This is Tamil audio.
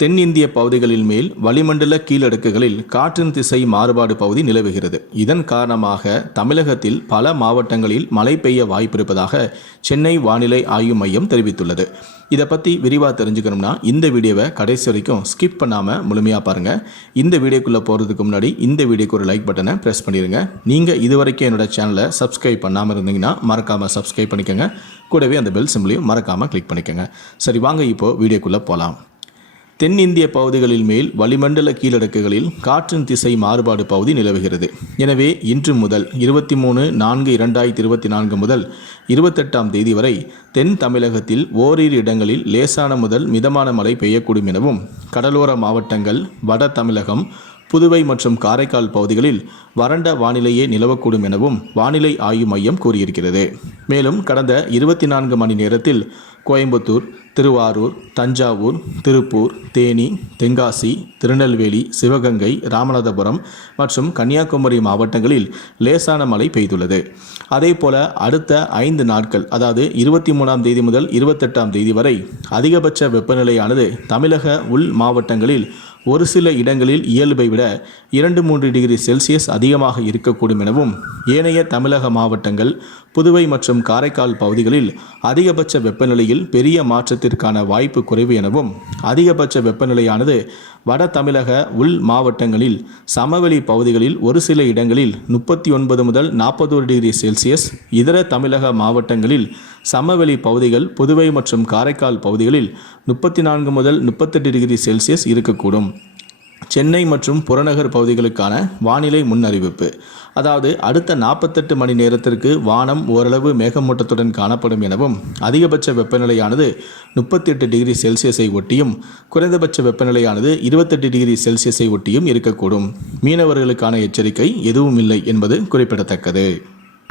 தென்னிந்திய பகுதிகளில் மேல் வளிமண்டல கீழடுக்குகளில் காற்றின் திசை மாறுபாடு பகுதி நிலவுகிறது. இதன் காரணமாக தமிழகத்தில் பல மாவட்டங்களில் மழை பெய்ய வாய்ப்பிருப்பதாக சென்னை வானிலை ஆய்வு மையம் தெரிவித்துள்ளது. இதை பற்றி விரிவாக தெரிஞ்சுக்கணும்னா இந்த வீடியோவை கடைசி வரைக்கும் ஸ்கிப் பண்ணாமல் முழுமையாக பாருங்கள் இந்த வீடியோக்குள்ளே போகிறதுக்கு முன்னாடி இந்த வீடியோக்கு ஒரு லைக் பட்டனை ப்ரெஸ் பண்ணிடுங்க நீங்கள் இதுவரைக்கும் என்னோடய என்னோட சேனலை சப்ஸ்கிரைப் பண்ணாமல் இருந்தீங்கன்னா மறக்காமல் சப்ஸ்கிரைப் பண்ணிக்கோங்க. கூடவே அந்த பெல் சிம்பிளையும் மறக்காமல் கிளிக் பண்ணிக்கோங்க. சரி வாங்க இப்போது வீடியோக்குள்ளே போகலாம் தென்னிந்திய பகுதிகளில் மேல் வளிமண்டல கீழடுக்குகளில் காற்றின் திசை மாறுபாடு பகுதி நிலவுகிறது. எனவே இன்று முதல் இருபத்தி மூணு நான்கு இரண்டாயிரத்தி இருபத்தி நான்கு முதல் இருபத்தெட்டாம் தேதி வரை தென் தமிழகத்தில் ஓரிரு இடங்களில் லேசான முதல் மிதமான மழை பெய்யக்கூடும் எனவும் கடலோர மாவட்டங்கள் வட தமிழகம் புதுவை மற்றும் காரைக்கால் பகுதிகளில் வறண்ட வானிலையே நிலவக்கூடும் எனவும் வானிலை ஆய்வு மையம் கூறியிருக்கிறது. மேலும் கடந்த இருபத்தி நான்கு மணி நேரத்தில் கோயம்புத்தூர் திருவாரூர் தஞ்சாவூர் திருப்பூர் தேனி தென்காசி திருநெல்வேலி சிவகங்கை ராமநாதபுரம் மற்றும் கன்னியாகுமரி மாவட்டங்களில் லேசான மழை பெய்துள்ளது. அதேபோல அடுத்த ஐந்து நாட்கள் அதாவது இருபத்தி மூணாம் தேதி முதல் இருபத்தெட்டாம் தேதி வரை அதிகபட்ச வெப்பநிலையானது தமிழக உள் மாவட்டங்களில் ஒரு சில இடங்களில் இயல்பை விட இரண்டு மூன்று டிகிரி செல்சியஸ் அதிகமாக இருக்கக்கூடும் எனவும் ஏனைய தமிழக மாவட்டங்கள் புதுவை மற்றும் காரைக்கால் பகுதிகளில் அதிகபட்ச வெப்பநிலையில் பெரிய மாற்றத்திற்கான வாய்ப்பு குறைவு எனவும் அதிகபட்ச வெப்பநிலையானது வட தமிழக உள் மாவட்டங்களில் சமவெளி பகுதிகளில் ஒரு சில இடங்களில் முப்பத்தி ஒன்பது முதல் நாற்பத்தோரு டிகிரி செல்சியஸ் இதர தமிழக மாவட்டங்களில் சமவெளி பகுதிகள் புதுவை மற்றும் காரைக்கால் பகுதிகளில் முப்பத்தி நான்கு முதல் முப்பத்தெட்டு டிகிரி செல்சியஸ் இருக்கக்கூடும். சென்னை மற்றும் புறநகர் பகுதிகளுக்கான வானிலை முன்னறிவிப்பு. அதாவது அடுத்த நாற்பத்தெட்டு மணி நேரத்திற்கு வானம் ஓரளவு மேகமூட்டத்துடன் காணப்படும் எனவும் அதிகபட்ச வெப்பநிலையானது முப்பத்தி எட்டு டிகிரி செல்சியஸை ஒட்டியும் குறைந்தபட்ச வெப்பநிலையானது இருபத்தெட்டு டிகிரி செல்சியஸை ஒட்டியும் இருக்கக்கூடும். மீனவர்களுக்கான எச்சரிக்கை எதுவும் இல்லை என்பது குறிப்பிடத்தக்கது.